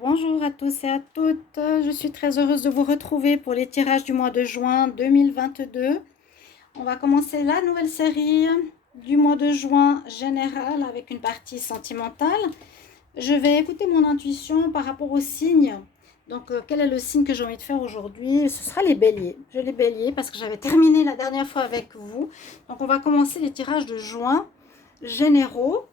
Bonjour à tous et à toutes, je suis très heureuse de vous retrouver pour les tirages du mois de juin 2022. On va commencer la nouvelle série du mois de juin général avec une partie sentimentale. Je vais écouter mon intuition par rapport aux signes. Donc, quel est le signe que j'ai envie de faire aujourd'hui? Ce sera les béliers. Je les béliers parce que j'avais terminé la dernière fois avec vous. Donc, on va commencer les tirages de juin généraux.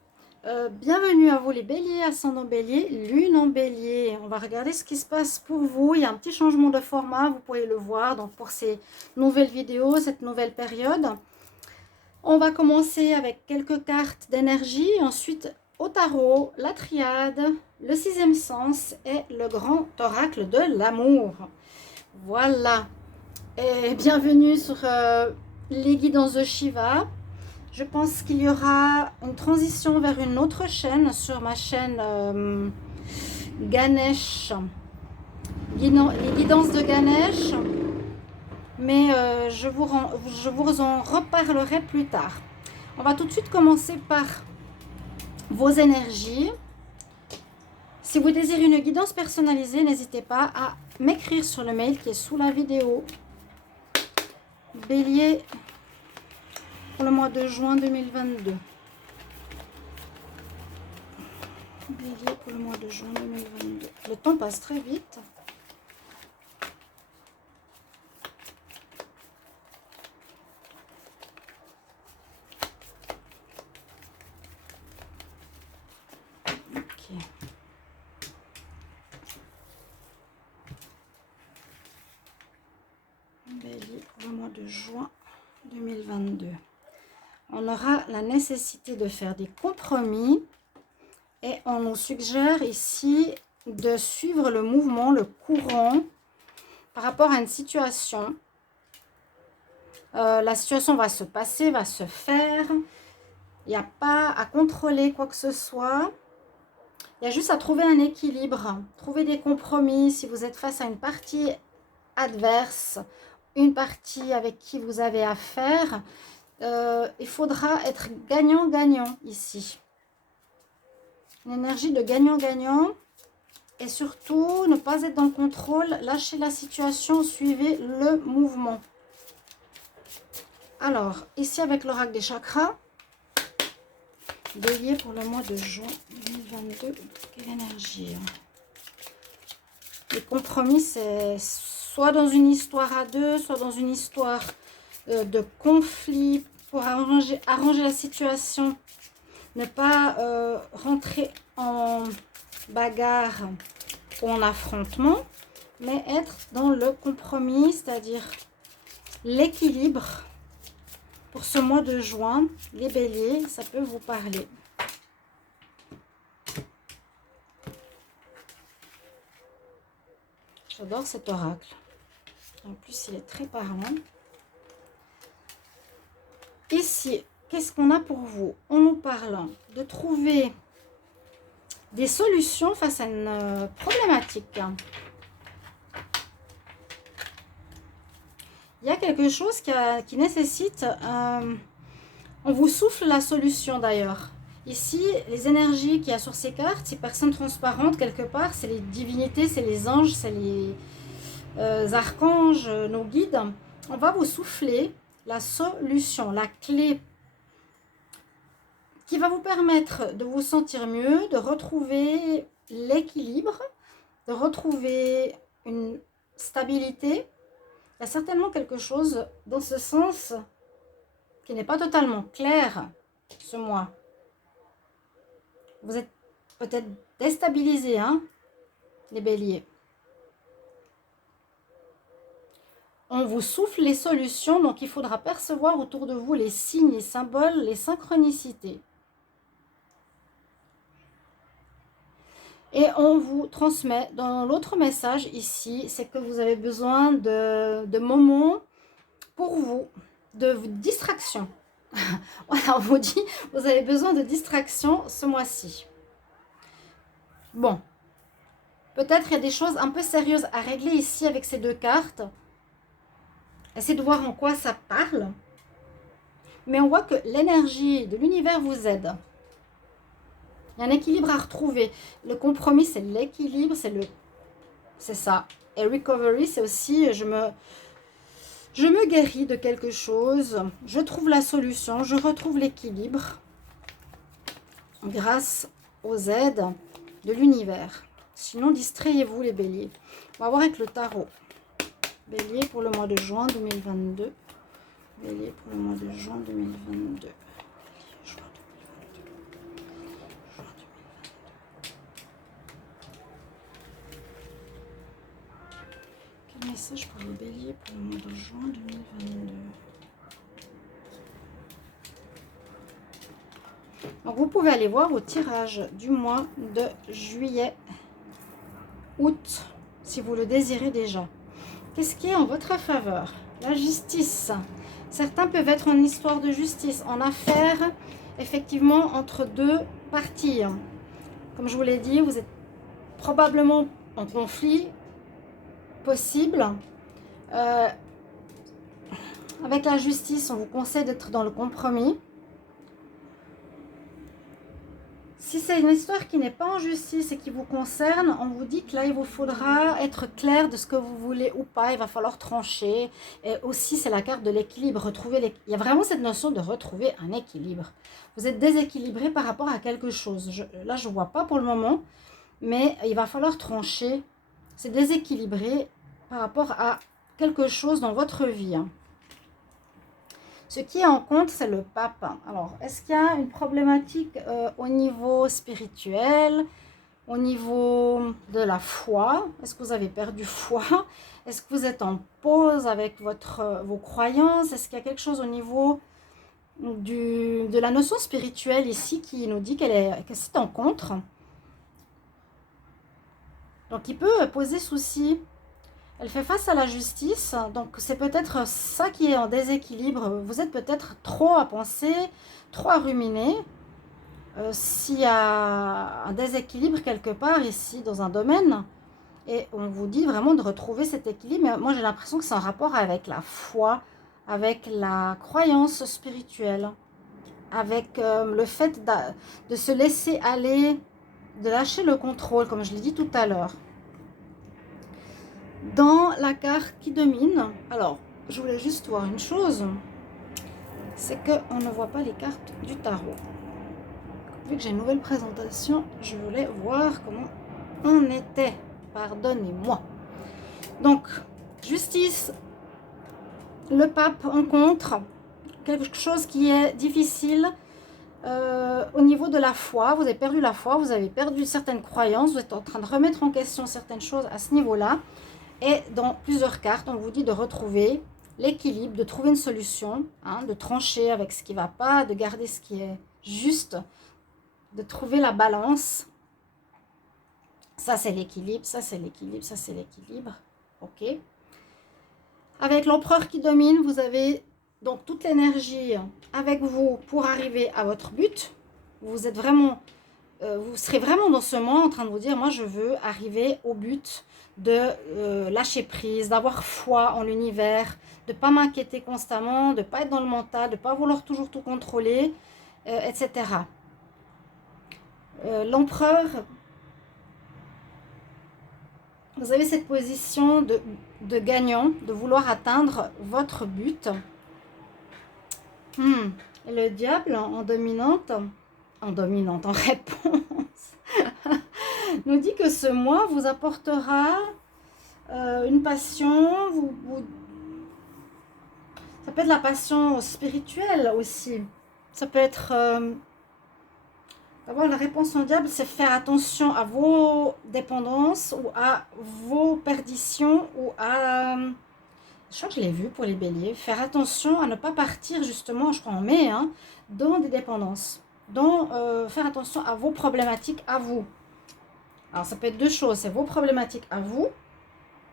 Bienvenue à vous les béliers, ascendant bélier, lune en bélier. On va regarder ce qui se passe pour vous. Il y a un petit changement de format, vous pouvez le voir. Donc pour ces nouvelles vidéos, cette nouvelle période. On va commencer avec quelques cartes d'énergie. Ensuite, au tarot, la triade, le sixième sens et le grand oracle de l'amour. Voilà. Et bienvenue sur les guidances de Shiva. Je pense qu'il y aura une transition vers une autre chaîne sur ma chaîne Ganesh, les guidances de Ganesh, mais je vous en reparlerai plus tard. On va tout de suite commencer par vos énergies. Si vous désirez une guidance personnalisée, n'hésitez pas à m'écrire sur le mail qui est sous la vidéo. Bélier, pour le mois de juin 2022. Bélier pour le mois de juin 2022. Le temps passe très vite. Ok. Bélier pour le mois de juin 2022. On aura la nécessité de faire des compromis et on nous suggère ici de suivre le mouvement, le courant par rapport à une situation. La situation va se passer, va se faire. Il n'y a pas à contrôler quoi que ce soit. Il y a juste à trouver un équilibre, trouver des compromis si vous êtes face à une partie adverse, une partie avec qui vous avez affaire. Il faudra être gagnant-gagnant ici. Une énergie de gagnant-gagnant. Et surtout, ne pas être dans le contrôle. Lâchez la situation, suivez le mouvement. Alors, ici avec l'oracle des chakras. Bélier pour le mois de juin 2022. Quelle énergie? Les compromis, c'est soit dans une histoire à deux, soit dans une histoire de conflit pour arranger la situation. Ne pas rentrer en bagarre ou en affrontement, mais être dans le compromis, c'est-à-dire l'équilibre. Pour ce mois de juin, les béliers, ça peut vous parler. J'adore cet oracle. En plus, il est très parlant. Ici, qu'est-ce qu'on a pour vous? En nous parlant de trouver des solutions face à une problématique. Il y a quelque chose qui nécessite... on vous souffle la solution d'ailleurs. Ici, les énergies qu'il y a sur ces cartes, ces personnes transparentes quelque part, c'est les divinités, c'est les anges, c'est les archanges, nos guides. On va vous souffler la solution, la clé qui va vous permettre de vous sentir mieux, de retrouver l'équilibre, de retrouver une stabilité. Il y a certainement quelque chose dans ce sens qui n'est pas totalement clair ce mois. Vous êtes peut-être déstabilisés, hein, les béliers. On vous souffle les solutions, donc il faudra percevoir autour de vous les signes, les symboles, les synchronicités. Et on vous transmet dans l'autre message ici, c'est que vous avez besoin de moments pour vous, de distraction. Voilà, on vous dit, vous avez besoin de distraction ce mois-ci. Bon, peut-être il y a des choses un peu sérieuses à régler ici avec ces deux cartes. Essayez de voir en quoi ça parle. Mais on voit que l'énergie de l'univers vous aide. Il y a un équilibre à retrouver. Le compromis, c'est l'équilibre, c'est ça. Et recovery, c'est aussi, je me guéris de quelque chose, je trouve la solution, je retrouve l'équilibre grâce aux aides de l'univers. Sinon, distrayez-vous les béliers. On va voir avec le tarot. Bélier pour le mois de juin 2022. Bélier pour le mois de juin 2022. Quel message pour les béliers pour le mois de juin 2022? Donc vous pouvez aller voir au tirage du mois de juillet, août, si vous le désirez déjà. Qu'est-ce qui est en votre faveur? La justice. Certains peuvent être en histoire de justice, en affaires, effectivement, entre deux parties. Comme je vous l'ai dit, vous êtes probablement en conflit possible. Avec la justice, on vous conseille d'être dans le compromis. Si c'est une histoire qui n'est pas en justice et qui vous concerne, on vous dit que là, il vous faudra être clair de ce que vous voulez ou pas. Il va falloir trancher. Et aussi, c'est la carte de l'équilibre. Il y a vraiment cette notion de retrouver un équilibre. Vous êtes déséquilibré par rapport à quelque chose. Là, je ne vois pas pour le moment, mais il va falloir trancher. C'est déséquilibré par rapport à quelque chose dans votre vie. Ce qui est en compte, c'est le pape. Alors, est-ce qu'il y a une problématique au niveau spirituel, au niveau de la foi? Est-ce que vous avez perdu foi? Est-ce que vous êtes en pause avec vos croyances? Est-ce qu'il y a quelque chose au niveau de la notion spirituelle ici qui nous dit que c'est en contre? Donc, il peut poser souci. Elle fait face à la justice, donc c'est peut-être ça qui est en déséquilibre. Vous êtes peut-être trop à penser, trop à ruminer. S'il y a un déséquilibre quelque part ici dans un domaine, et on vous dit vraiment de retrouver cet équilibre, mais moi j'ai l'impression que c'est en rapport avec la foi, avec la croyance spirituelle, avec le fait de se laisser aller, de lâcher le contrôle, comme je l'ai dit tout à l'heure. Dans la carte qui domine, alors je voulais juste voir une chose, c'est qu'on ne voit pas les cartes du tarot. Vu que j'ai une nouvelle présentation, je voulais voir comment on était. Pardonnez-moi. Donc, justice, le pape en contre, quelque chose qui est difficile au niveau de la foi. Vous avez perdu la foi, vous avez perdu certaines croyances, vous êtes en train de remettre en question certaines choses à ce niveau-là. Et dans plusieurs cartes, on vous dit de retrouver l'équilibre, de trouver une solution, de trancher avec ce qui ne va pas, de garder ce qui est juste, de trouver la balance. Ça, c'est l'équilibre, ça, c'est l'équilibre, ça, c'est l'équilibre. OK. Avec l'empereur qui domine, vous avez donc toute l'énergie avec vous pour arriver à votre but. Vous êtes vraiment... vous serez vraiment dans ce moment en train de vous dire, moi, je veux arriver au but de lâcher prise, d'avoir foi en l'univers, de ne pas m'inquiéter constamment, de ne pas être dans le mental, de ne pas vouloir toujours tout contrôler, etc. L'empereur, vous avez cette position de gagnant, de vouloir atteindre votre but. Et le diable en dominante, en réponse, nous dit que ce mois vous apportera une passion, ça peut être la passion spirituelle aussi. Ça peut être... D'abord, la réponse au diable, c'est faire attention à vos dépendances ou à vos perditions ou à... Je crois que je l'ai vu pour les béliers. Faire attention à ne pas partir justement, je crois en mai, dans des dépendances. Donc, faire attention à vos problématiques à vous. Alors, ça peut être deux choses. C'est vos problématiques à vous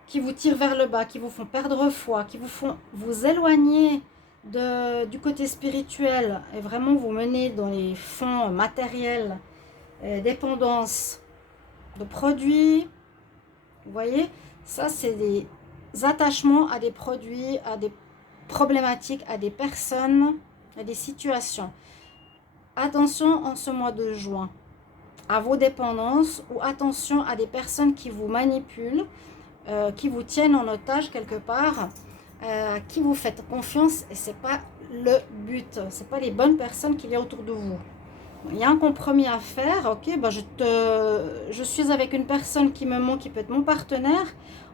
qui vous tirent vers le bas, qui vous font perdre foi, qui vous font vous éloigner du côté spirituel et vraiment vous mener dans les fonds matériels, dépendance de produits. Vous voyez, ça, c'est des attachements à des produits, à des problématiques, à des personnes, à des situations. Attention en ce mois de juin. à vos dépendances ou attention à des personnes qui vous manipulent, qui vous tiennent en otage quelque part, à qui vous faites confiance et c'est pas le but, c'est pas les bonnes personnes qu'il y a autour de vous. Il y a un compromis à faire, ok, bah je suis avec une personne qui me ment, qui peut être mon partenaire,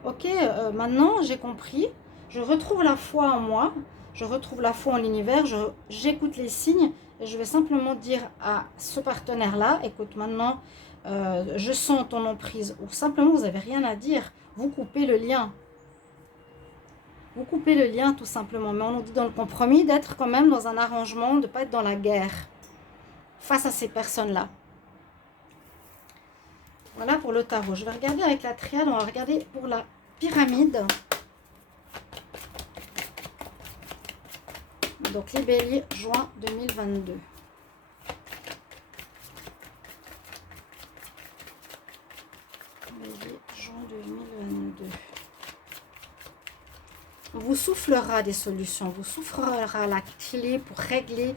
ok, maintenant j'ai compris, je retrouve la foi en moi, je retrouve la foi en l'univers, j'écoute les signes et je vais simplement dire à ce partenaire-là, écoute, maintenant je sens ton emprise, ou simplement vous n'avez rien à dire, vous coupez le lien. Vous coupez le lien tout simplement, mais on nous dit dans le compromis d'être quand même dans un arrangement, de ne pas être dans la guerre face à ces personnes-là. Voilà pour le tarot. Je vais regarder avec la triade, on va regarder pour la pyramide. Donc les béliers, juin 2022. Bélier, juin 2022. On vous soufflera des solutions, on vous soufflera la clé pour régler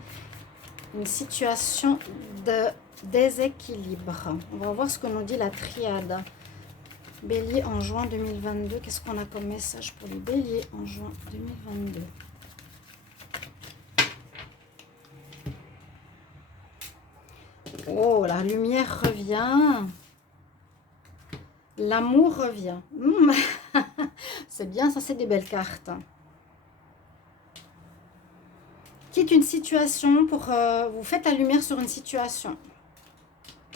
une situation de déséquilibre. On va voir ce que nous dit la triade. Bélier en juin 2022. Qu'est-ce qu'on a comme message pour les béliers en juin 2022? Oh, la lumière revient. L'amour revient. C'est bien, ça c'est des belles cartes. Quitte une situation pour... vous faites la lumière sur une situation.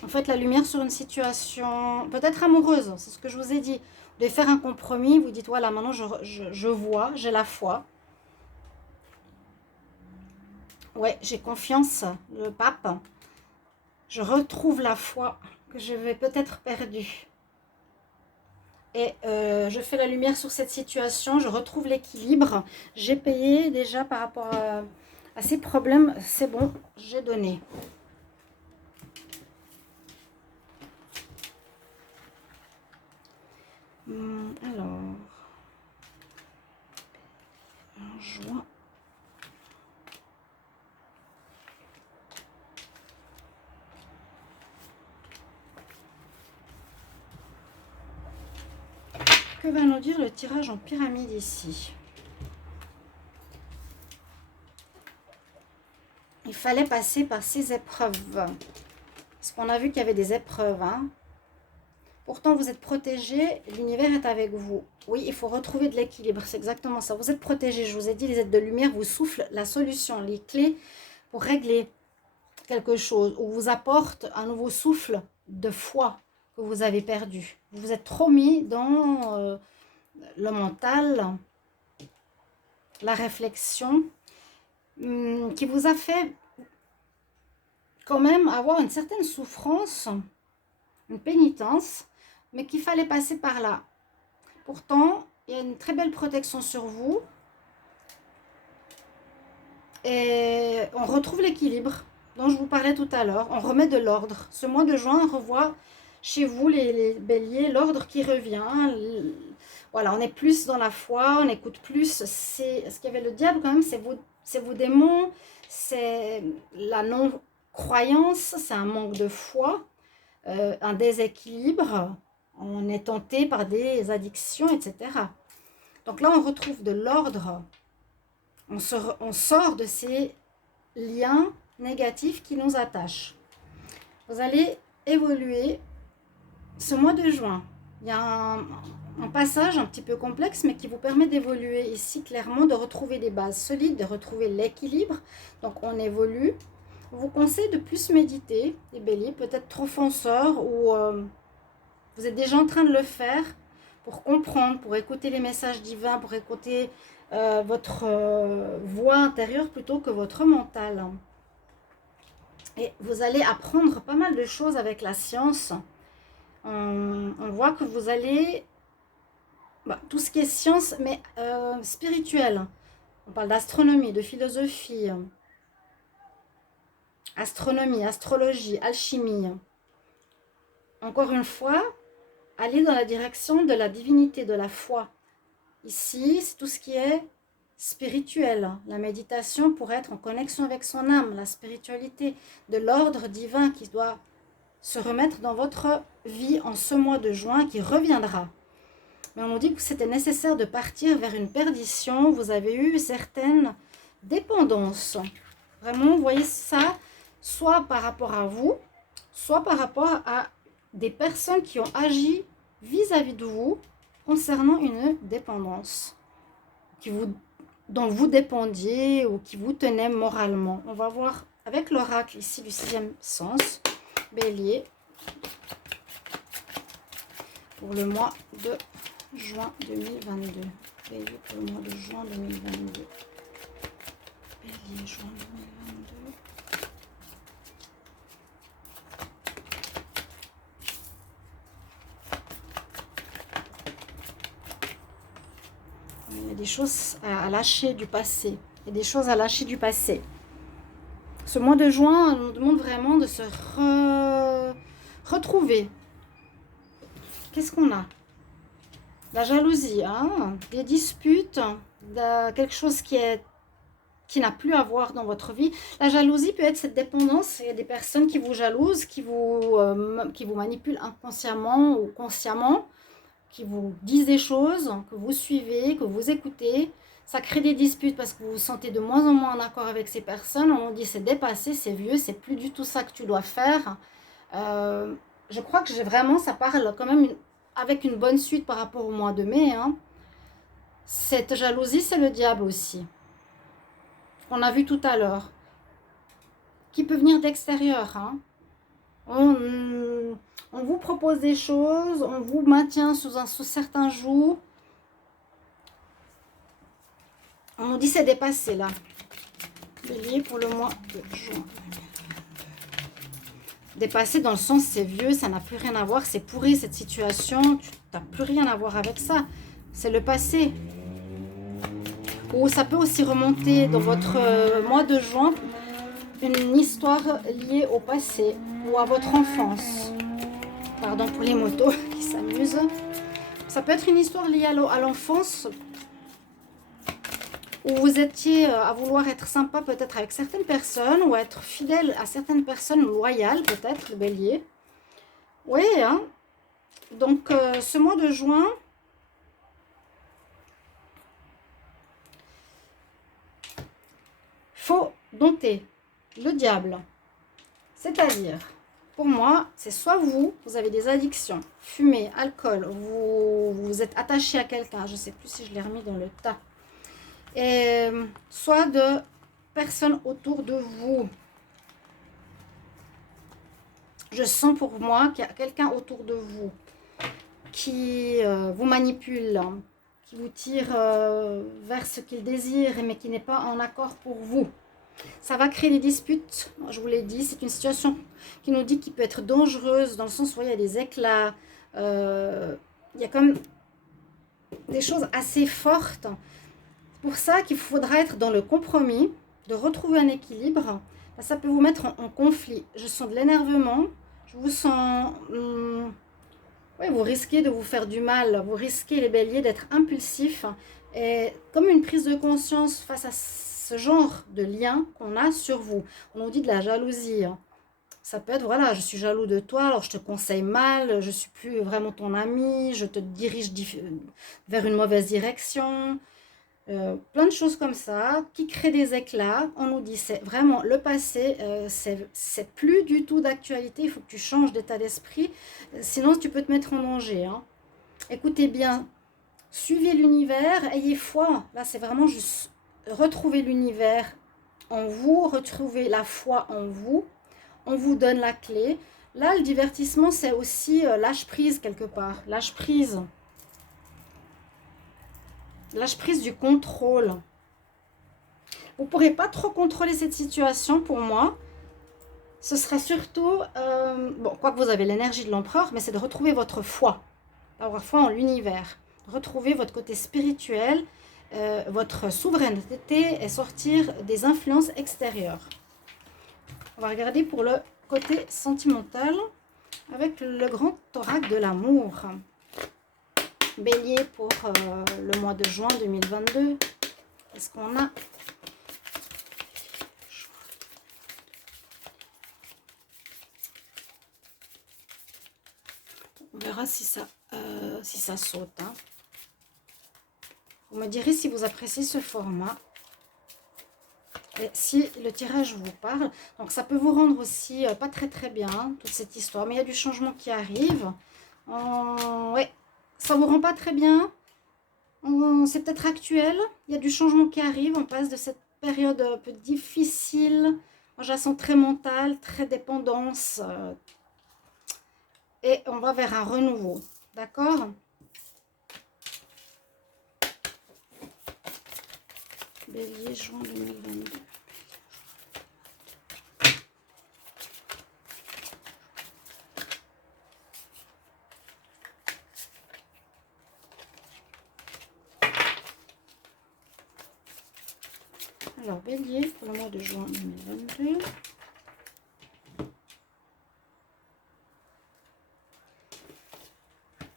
Vous faites la lumière sur une situation peut-être amoureuse, c'est ce que je vous ai dit. Vous devez faire un compromis, vous dites voilà, maintenant je vois, j'ai la foi. Ouais, j'ai confiance, le pape. Je retrouve la foi que j'avais peut-être perdue. Et je fais la lumière sur cette situation, je retrouve l'équilibre. J'ai payé déjà par rapport à ces problèmes, c'est bon, j'ai donné. Alors, en juin. Que va nous dire le tirage en pyramide ici? Il fallait passer par ces épreuves. Parce qu'on a vu qu'il y avait des épreuves. Hein. Pourtant, vous êtes protégé, l'univers est avec vous. Oui, il faut retrouver de l'équilibre, c'est exactement ça. Vous êtes protégé, je vous ai dit, les êtres de lumière vous soufflent la solution, les clés pour régler quelque chose, ou vous apportent un nouveau souffle de foi que vous avez perdu. Vous vous êtes trop mis dans le mental, la réflexion, qui vous a fait quand même avoir une certaine souffrance, une pénitence, mais qu'il fallait passer par là. Pourtant, il y a une très belle protection sur vous. Et on retrouve l'équilibre dont je vous parlais tout à l'heure. On remet de l'ordre. Ce mois de juin, on revoit chez vous, les béliers, l'ordre qui revient. Voilà, on est plus dans la foi, on écoute plus. C'est ce qu'il y avait le diable quand même, c'est vos démons, c'est la non-croyance, c'est un manque de foi, un déséquilibre. On est tenté par des addictions, etc. Donc là, on retrouve de l'ordre. On sort de ces liens négatifs qui nous attachent. Vous allez évoluer ce mois de juin. Il y a un passage un petit peu complexe, mais qui vous permet d'évoluer ici clairement, de retrouver des bases solides, de retrouver l'équilibre. Donc on évolue. Je vous conseille de plus méditer, les béliers, peut-être trop fonceurs, ou vous êtes déjà en train de le faire pour comprendre, pour écouter les messages divins, pour écouter votre voix intérieure plutôt que votre mental. Et vous allez apprendre pas mal de choses avec la science. On voit que vous allez... tout ce qui est science, mais spirituelle. On parle d'astronomie, de philosophie, astronomie, astrologie, alchimie. Encore une fois, aller dans la direction de la divinité, de la foi. Ici, c'est tout ce qui est spirituel. La méditation pour être en connexion avec son âme, la spiritualité, de l'ordre divin qui doit se remettre dans votre vie en ce mois de juin qui reviendra. Mais on nous dit que c'était nécessaire de partir vers une perdition. Vous avez eu certaines dépendances. Vraiment, vous voyez ça, soit par rapport à vous, soit par rapport à des personnes qui ont agi vis-à-vis de vous concernant une dépendance dont vous dépendiez ou qui vous tenait moralement. On va voir avec l'oracle ici du 6e sens, Bélier, pour le mois de juin 2022. Bélier pour le mois de juin 2022. Bélier, juin 2022. Il y a des choses à lâcher du passé. Il y a des choses à lâcher du passé. Ce mois de juin nous demande vraiment de se retrouver. Qu'est-ce qu'on a? La jalousie, hein, des disputes, quelque chose qui n'a plus à voir dans votre vie. La jalousie peut être cette dépendance. Il y a des personnes qui vous jalousent, qui vous manipulent inconsciemment ou consciemment, qui vous disent des choses, que vous suivez, que vous écoutez. Ça crée des disputes parce que vous vous sentez de moins en moins en accord avec ces personnes. On dit c'est dépassé, c'est vieux, c'est plus du tout ça que tu dois faire. Je crois que ça parle quand même avec une bonne suite par rapport au mois de mai. Hein. Cette jalousie, c'est le diable aussi. On a vu tout à l'heure. Qui peut venir d'extérieur. Hein. On vous propose des choses, on vous maintient sous certains joug. On nous dit c'est dépassé là. Bélier pour le mois de juin. Dépassé dans le sens c'est vieux, ça n'a plus rien à voir, c'est pourri cette situation, tu n'as plus rien à voir avec ça. C'est le passé. Ou ça peut aussi remonter dans votre mois de juin, une histoire liée au passé ou à votre enfance. Pardon pour les motos qui s'amusent. Ça peut être une histoire liée à l'enfance où vous étiez à vouloir être sympa peut-être avec certaines personnes ou être fidèle à certaines personnes, loyales peut-être, le bélier. Oui, hein. Donc ce mois de juin, faut dompter le diable. C'est-à-dire, pour moi, c'est soit vous avez des addictions, fumée, alcool, vous êtes attaché à quelqu'un, je ne sais plus si je l'ai remis dans le tas, et soit de personnes autour de vous. Je sens pour moi qu'il y a quelqu'un autour de vous qui vous manipule, qui vous tire vers ce qu'il désire, mais qui n'est pas en accord pour vous. Ça va créer des disputes, je vous l'ai dit, c'est une situation qui nous dit qu'il peut être dangereuse, dans le sens où il y a des éclats, il y a comme des choses assez fortes. C'est pour ça qu'il faudra être dans le compromis, de retrouver un équilibre. Ça peut vous mettre en conflit. Je sens de l'énervement, je vous sens... oui, vous risquez de vous faire du mal, vous risquez les béliers d'être impulsifs. Et comme une prise de conscience face à ce genre de lien qu'on a sur vous. On nous dit de la jalousie. Ça peut être, voilà, je suis jaloux de toi, alors je te conseille mal, je suis plus vraiment ton ami, je te dirige vers une mauvaise direction. Plein de choses comme ça qui créent des éclats. On nous dit c'est vraiment le passé, c'est plus du tout d'actualité, il faut que tu changes d'état d'esprit, sinon tu peux te mettre en danger. Hein. Écoutez bien, suivez l'univers, ayez foi. Là c'est vraiment juste retrouver l'univers en vous, retrouver la foi en vous. On vous donne la clé. Là, le divertissement, c'est aussi lâche prise quelque part. Lâche prise. Lâche prise du contrôle. Vous ne pourrez pas trop contrôler cette situation pour moi. Ce sera surtout, bon, quoique vous avez l'énergie de l'empereur, mais c'est de retrouver votre foi. Avoir foi en l'univers. Retrouver votre côté spirituel, votre souveraineté et sortir des influences extérieures. On va regarder pour le côté sentimental avec le grand oracle de l'amour. Bélier pour le mois de juin 2022. Qu'est-ce qu'on a? On verra si ça saute. Hein. Vous me direz si vous appréciez ce format. Et si le tirage vous parle. Donc ça peut vous rendre aussi pas très bien, hein, toute cette histoire. Mais il y a du changement qui arrive. Ouais, ça vous rend pas très bien. C'est peut-être actuel. Il y a du changement qui arrive. On passe de cette période un peu difficile. Moi, je la sens très mentale, très dépendance. Et on va vers un renouveau. D'accord? Bélier, juin 2022. Alors, Bélier, pour le mois de juin 2022.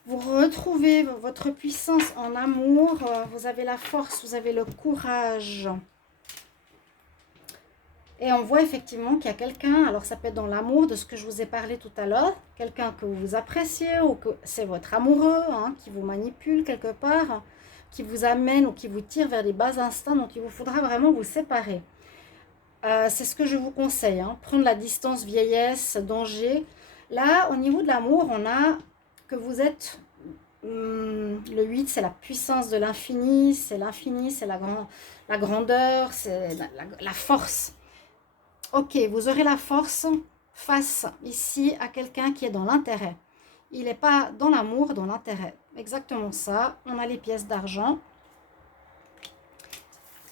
Vous retrouvez votre puissance en amour. Vous avez la force, vous avez le courage. Et on voit effectivement qu'il y a quelqu'un, alors ça peut être dans l'amour de ce que je vous ai parlé tout à l'heure, quelqu'un que vous appréciez ou que c'est votre amoureux, hein, qui vous manipule quelque part, qui vous amène ou qui vous tire vers des bas instincts dont il vous faudra vraiment vous séparer. C'est ce que je vous conseille, hein, prendre la distance vieillesse, danger. Là, au niveau de l'amour, on a que vous êtes, le 8, c'est la puissance de l'infini, c'est la grandeur, c'est la force. Ok, vous aurez la force face ici à quelqu'un qui est dans l'intérêt. Il n'est pas dans l'amour, dans l'intérêt. Exactement ça. On a les pièces d'argent.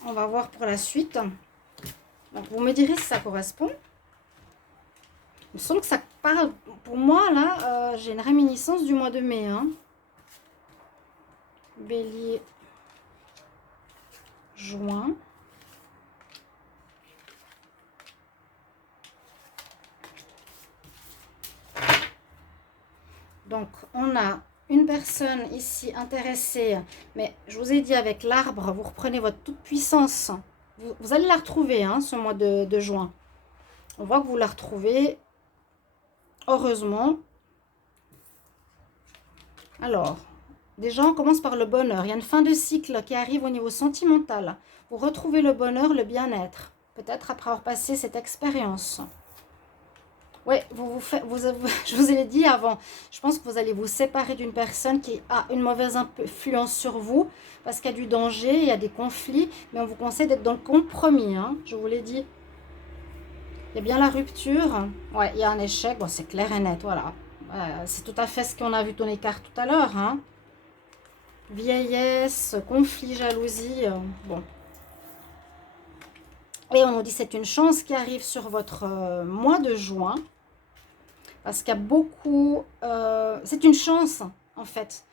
On va voir pour la suite. Donc, vous me direz si ça correspond. Il me semble que ça parle, pour moi, là, j'ai une réminiscence du mois de mai. Hein. Bélier, juin. Donc, on a une personne ici intéressée, mais je vous ai dit avec l'arbre, vous reprenez votre toute puissance. Vous allez la retrouver, hein, ce mois de juin. On voit que vous la retrouvez, heureusement. Alors, déjà, on commence par le bonheur. Il y a une fin de cycle qui arrive au niveau sentimental. Vous retrouvez le bonheur, le bien-être. Peut-être après avoir passé cette expérience. Oui, je vous ai dit avant, je pense que vous allez vous séparer d'une personne qui a une mauvaise influence sur vous, parce qu'il y a du danger, il y a des conflits, mais on vous conseille d'être dans le compromis, hein, je vous l'ai dit. Il y a bien la rupture, ouais, il y a un échec, bon, c'est clair et net, voilà. C'est tout à fait ce qu'on a vu ton écart tout à l'heure, hein. Vieillesse, conflit, jalousie, bon. Et on nous dit c'est une chance qui arrive sur votre mois de juin. Parce qu'il y a beaucoup... c'est une chance, en fait,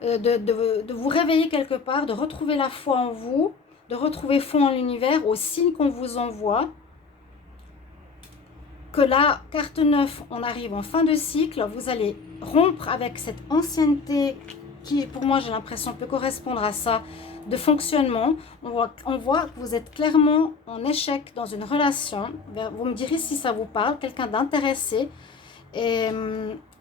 de vous réveiller quelque part, de retrouver la foi en vous, de retrouver foi en l'univers, aux signes qu'on vous envoie. Que là, carte 9, on arrive en fin de cycle. Vous allez rompre avec cette ancienneté qui, pour moi, j'ai l'impression peut correspondre à ça, de fonctionnement. On voit que vous êtes clairement en échec dans une relation. Vous me direz si ça vous parle, quelqu'un d'intéressé. Et,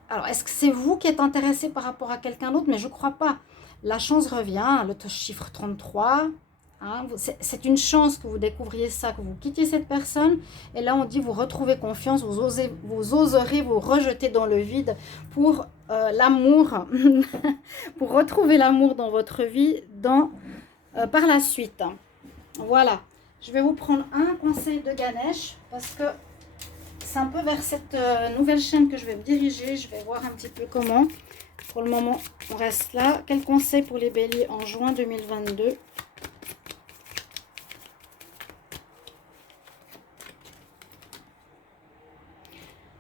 alors, est-ce que c'est vous qui êtes intéressé par rapport à quelqu'un d'autre? Mais je ne crois pas. La chance revient, le chiffre 33. Hein, c'est une chance que vous découvriez ça, que vous quittiez cette personne. Et là, on dit vous retrouvez confiance, vous oserez vous rejeter dans le vide pour l'amour, pour retrouver l'amour dans votre vie par la suite. Voilà. Je vais vous prendre un conseil de Ganesh parce que c'est un peu vers cette nouvelle chaîne que je vais me diriger. Je vais voir un petit peu comment. Pour le moment, on reste là. Quel conseil pour les béliers en juin 2022?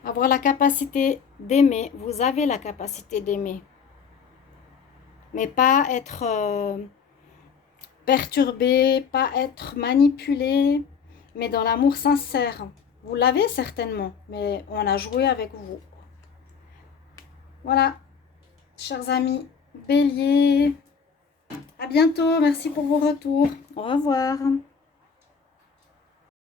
Avoir la capacité d'aimer. Vous avez la capacité d'aimer. Mais pas être perturbé, pas être manipulé, mais dans l'amour sincère. Vous l'avez certainement, mais on a joué avec vous. Voilà, chers amis, bélier. À bientôt, merci pour vos retours. Au revoir.